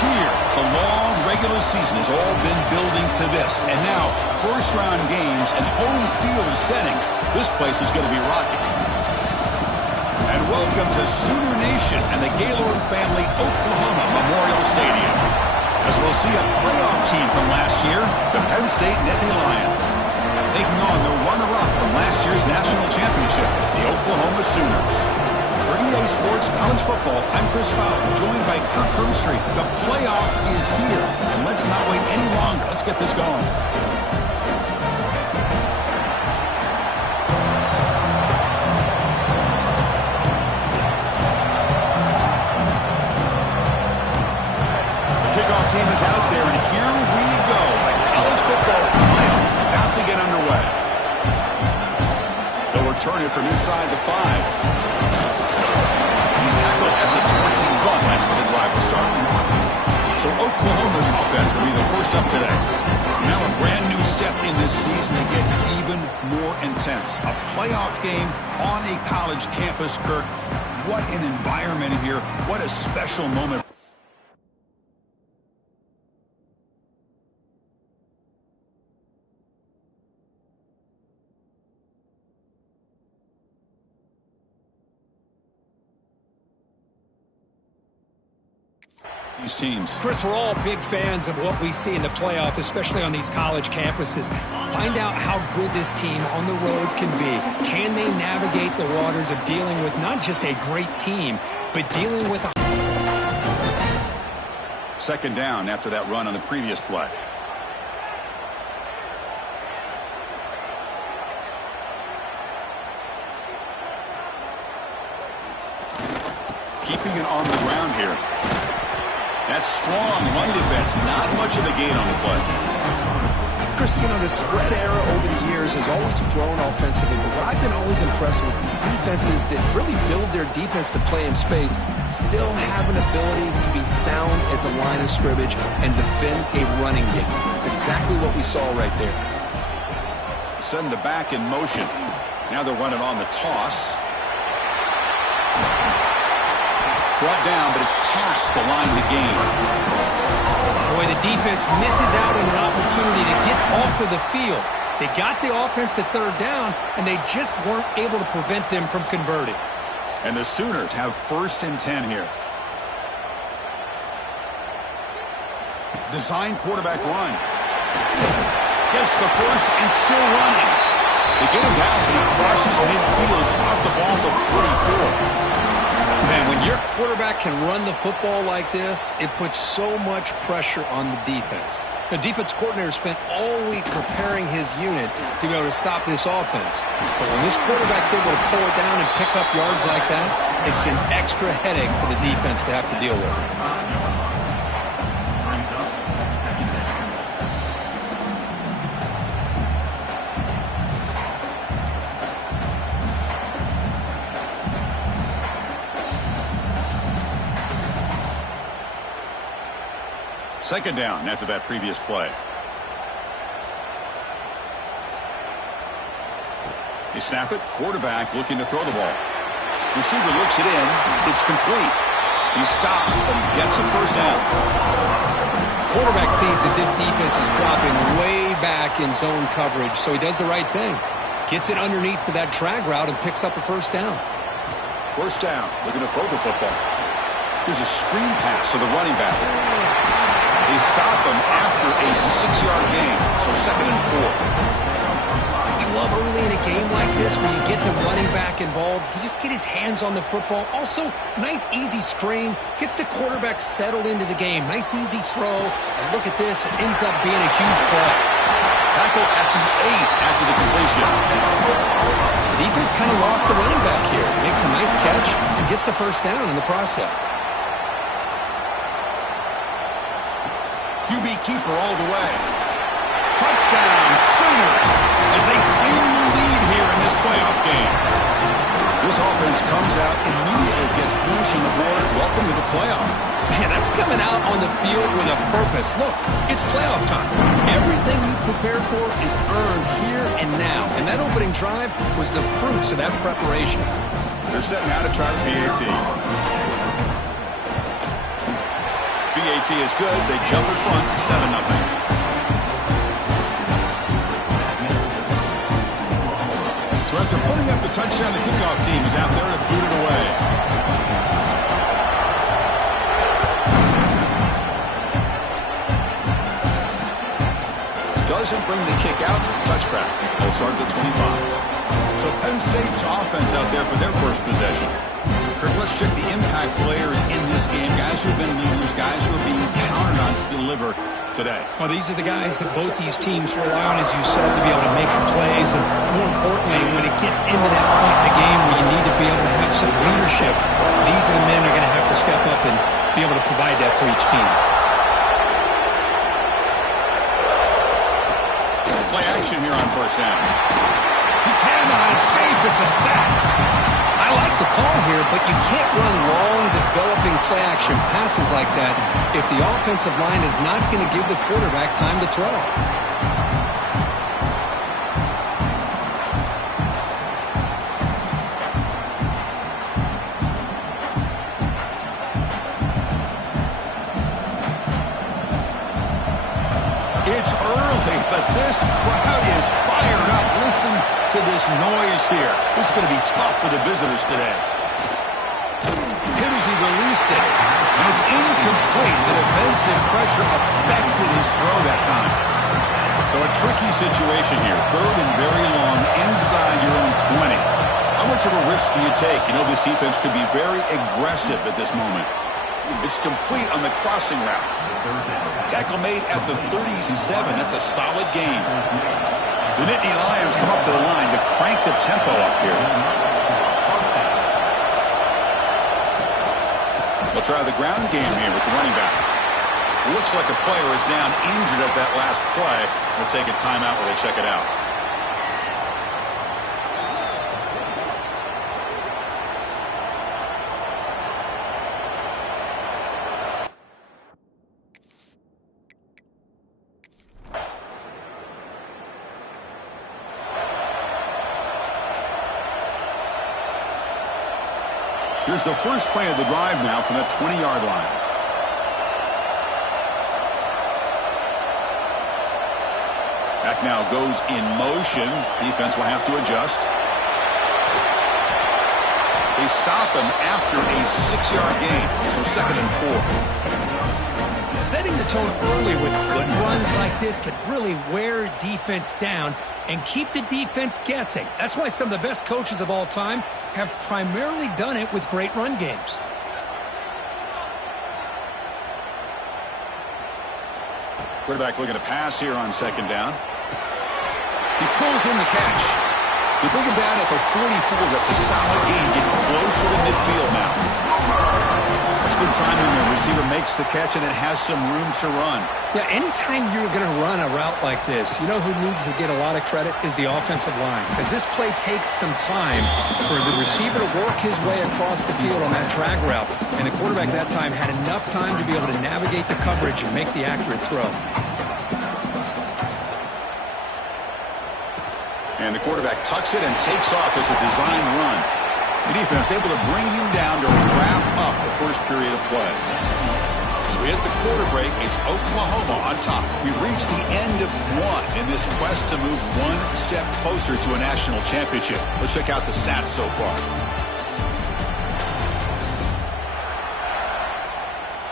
here. The long regular season has all been building to this. And now, first-round games and home field settings. This place is going to be rocking. And welcome to Sooner Nation and the Gaylord Family Oklahoma Memorial Stadium, as we'll see a playoff team from last year, the Penn State Nittany Lions, taking on the runner-up from last year's national championship, the Oklahoma Sooners. For EA Sports College Football, I'm Chris Fountain, joined by Kirk Herbstreit. The playoff is here, and let's not wait any longer. Let's get this going. Team is out there, and here we go. The college football playoff about to get underway. They'll return it from inside the 5. He's tackled at the 21. That's where the drive will start. So Oklahoma's offense will be the first up today. Now a brand new step in this season that gets even more intense. A playoff game on a college campus, Kirk. What an environment here. What a special moment. These teams. Chris, we're all big fans of what we see in the playoff, especially on these college campuses. Find out how good this team on the road can be. Can they navigate the waters of dealing with not just a great team, but dealing with a... Second down after that run on the previous play. Keeping it on the ground here. That strong run defense, not much of a gain on the play. Chris, you know, the spread era over the years has always grown offensively, but what I've been always impressed with defenses that really build their defense to play in space still have an ability to be sound at the line of scrimmage and defend a running game. It's exactly what we saw right there. Send the back in motion. Now they're running on the toss. Brought down, but it's past the line to gain. Boy, the defense misses out on an opportunity to get off of the field. They got the offense to third down, and they just weren't able to prevent them from converting. And the Sooners have 1st and 10 here. Design quarterback run. Gets the first and still running. They get him down, but he crosses midfield, stopped the ball to 44. Man, when your quarterback can run the football like this, it puts so much pressure on the defense. The defense coordinator spent all week preparing his unit to be able to stop this offense. But when this quarterback's able to pull it down and pick up yards like that, it's an extra headache for the defense to have to deal with. Second down after that previous play. They snap it. Quarterback looking to throw the ball. Receiver looks it in. It's complete. He stopped, but he gets a first down. Quarterback sees that this defense is dropping way back in zone coverage, so he does the right thing. Gets it underneath to that drag route and picks up a first down. First down. Looking to throw the football. Here's a screen pass to the running back. They stop him after a 6-yard gain, so 2nd and 4. I love early in a game like this where you get the running back involved. You just get his hands on the football. Also, nice, easy screen. Gets the quarterback settled into the game. Nice, easy throw. And look at this. It ends up being a huge play. Tackle at the 8 after the completion. The defense kind of lost the running back here. Makes a nice catch and gets the first down in the process. QB keeper all the way. Touchdown, Sooners, as they claim the lead here in this playoff game. This offense comes out immediately, gets points on the board. Welcome to the playoff. Man, that's coming out on the field with a purpose. Look, it's playoff time. Everything you prepared for is earned here and now. And that opening drive was the fruits of that preparation. They're setting out to try the PAT. PAT is good. They jump in front 7-0. So after putting up the touchdown, the kickoff team is out there to boot it away. Doesn't bring the kick out. Touchback. They'll start at the 25. So Penn State's offense out there for their first possession. Kirk, let's check the impact players in this game. Guys who have been leaders, guys who are being counted on to deliver today. Well, these are the guys that both these teams rely on, as you said, to be able to make the plays. And more importantly, when it gets into that point in the game where you need to be able to have some leadership, these are the men who are going to have to step up and be able to provide that for each team. Play action here on first down. He cannot escape. It's a sack. I like the call here, but you can't run long, developing play-action passes like that if the offensive line is not going to give the quarterback time to throw. It's early, but this crowd is fired up. Listen to this noise here. This is going to be tough for the visitors today. Hit as he released it, and it's incomplete. The defensive pressure affected his throw that time. So a tricky situation here. Third and very long inside your own 20. How much of a risk do you take? You know, this defense could be very aggressive at this moment. It's complete on the crossing route. Tackle made at the 37. That's a solid gain. The Nittany Lions come up to the line to crank the tempo up here. They'll try the ground game here with the running back. Looks like a player is down injured at that last play. We'll take a timeout while they check it out. Here's the first play of the drive now from that 20-yard line. Back now goes in motion. Defense will have to adjust. They stop him after a 6-yard gain. So 2nd and 4. Setting the tone early with good runs like this can really wear defense down and keep the defense guessing. That's why some of the best coaches of all time have primarily done it with great run games. Quarterback looking to pass here on 2nd down. He pulls in the catch. They bring him down at the 44. That's a solid gain, getting closer to midfield now. That's good timing there. Receiver makes the catch and then has some room to run. Yeah, anytime you're going to run a route like this, you know who needs to get a lot of credit is the offensive line. Because this play takes some time for the receiver to work his way across the field on that drag route. And the quarterback that time had enough time to be able to navigate the coverage and make the accurate throw. And the quarterback tucks it and takes off as a design run. The defense able to bring him down to wrap up the first period of play. As we hit the quarter break, it's Oklahoma on top. We've reached the end of one in this quest to move one step closer to a national championship. Let's check out the stats so far.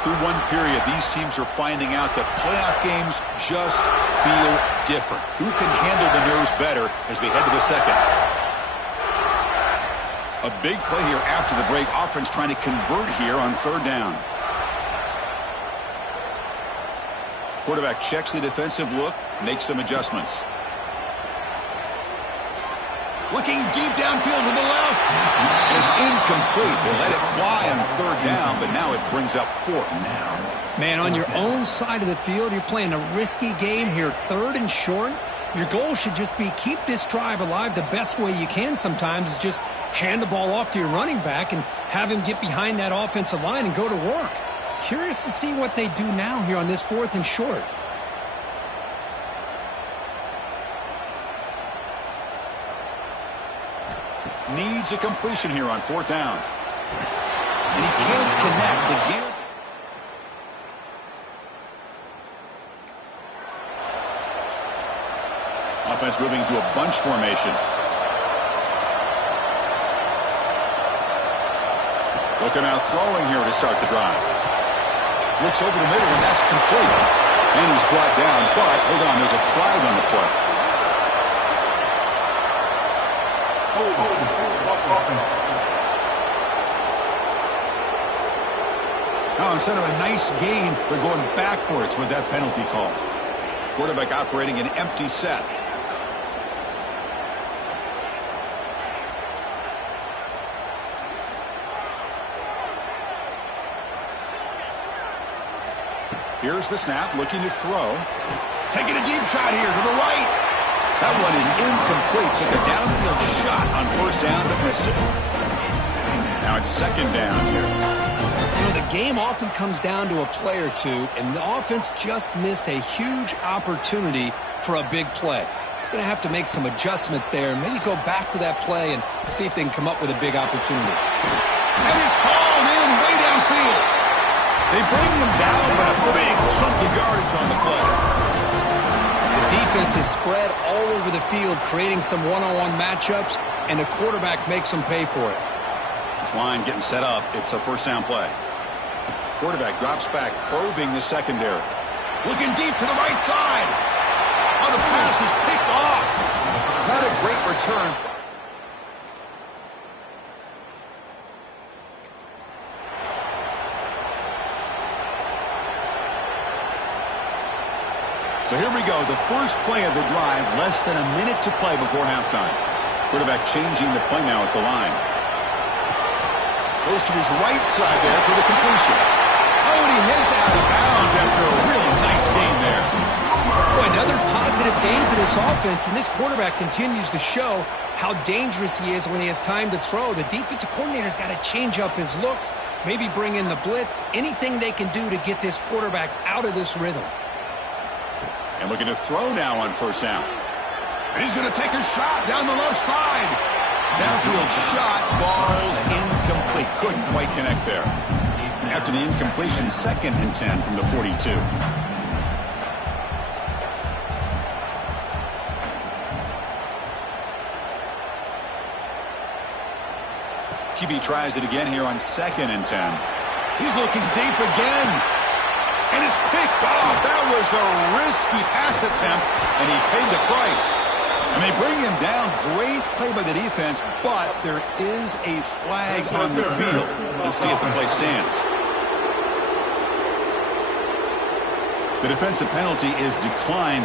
Through one period, these teams are finding out that playoff games just feel different. Who can handle the nerves better as we head to the second? A big play here after the break. Offense trying to convert here on 3rd down. Quarterback checks the defensive look, makes some adjustments. Looking deep downfield to the left. And it's incomplete. They let it fly on 3rd down, but now it brings up 4th. Man, on your own side of the field, you're playing a risky game here. 3rd and short. Your goal should just be keep this drive alive the best way you can sometimes is just hand the ball off to your running back and have him get behind that offensive line and go to work. Curious to see what they do now here on this 4th and short. Needs a completion here on 4th down. And he can't connect the game. offense moving into a bunch formation. Looking out throwing here to start the drive. Looks over the middle, and that's complete. And he's brought down, but hold on, there's a flag on the play. Now, instead of a nice gain, they're going backwards with that penalty call. Quarterback operating an empty set. Here's the snap, looking to throw. Taking a deep shot here to the right. That one is incomplete. Took a downfield shot on first down, but missed it. Now it's second down here. You know, the game often comes down to a play or two, and the offense just missed a huge opportunity for a big play. Going to have to make some adjustments there and maybe go back to that play and see if they can come up with a big opportunity. And it's hauled in way downfield. They bring him down, but a big chunk of yardage on the play. The defense is spread all over the field, creating some one-on-one matchups, and the quarterback makes them pay for it. This line getting set up. It's a first down play. Quarterback drops back, probing the secondary. Looking deep to the right side. Oh, the pass is picked off. Not a great return. So here we go, the first play of the drive, less than a minute to play before halftime. Quarterback changing the play now at the line. Goes to his right side there for the completion. Oh, and he heads out of bounds after a really nice game there. Boy, another positive game for this offense, and this quarterback continues to show how dangerous he is when he has time to throw. The defensive coordinator's got to change up his looks, maybe bring in the blitz, anything they can do to get this quarterback out of this rhythm. And looking to throw now on first down. And he's going to take a shot down the left side. Downfield shot, falls incomplete. Couldn't quite connect there. After the incompletion, 2nd and 10 from the 42. QB tries it again here on 2nd and 10. He's looking deep again. And it's picked off. That was a risky pass attempt, and he paid the price. And they bring him down. Great play by the defense, but there is a flag on the field. We'll see if the play stands. The defensive penalty is declined.